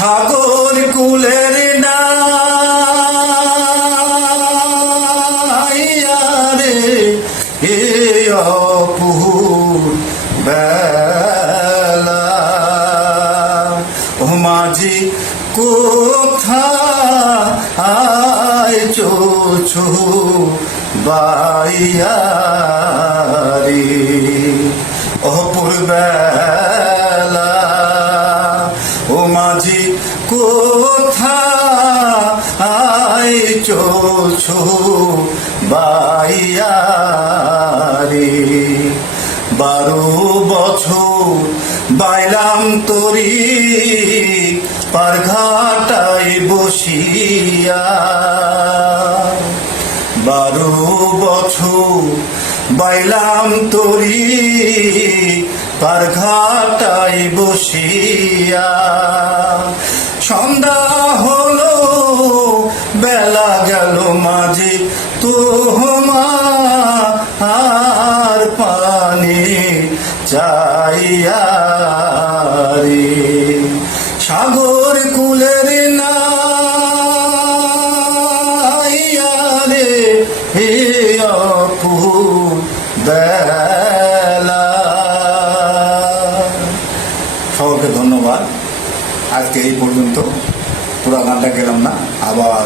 সাগর কুলের নাইয়ারে এ অপুর বেলা ও মাঝি কোথায় চোছো বাইয়ারে অপুর বেলা ও মাঝি কোথায় চোছো বাইয়ারে 12 বছর বাইলাম তরি পারঘাটায় বসিয়া 12 বছর বাইলাম তরি পারঘাটায় বসিয়া সন্ধ্যা হলো বেলা গেল মাঝে তোমার পানি চাইয়া রে সাগর কুলের নাইয়া রে হে অপুর বেলা। সকলকে ধন্যবাদ। আজকে এই পর্যন্ত, পুরো গানটা গেলাম না, আবার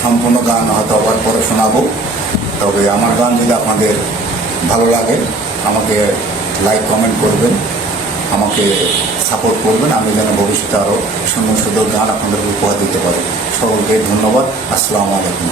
সম্পূর্ণ গান হয়তো আবার পরে শোনাবো। তবে আমার গান যদি আপনাদের ভালো লাগে আমাকে লাইক কমেন্ট করবেন, আমাকে সাপোর্ট করবেন, আমি যেন ভবিষ্যতে আরও সুন্দর সুন্দর গান আপনাদের উপহার দিতে পারি। সকলকে ধন্যবাদ। আসসালামু আলাইকুম।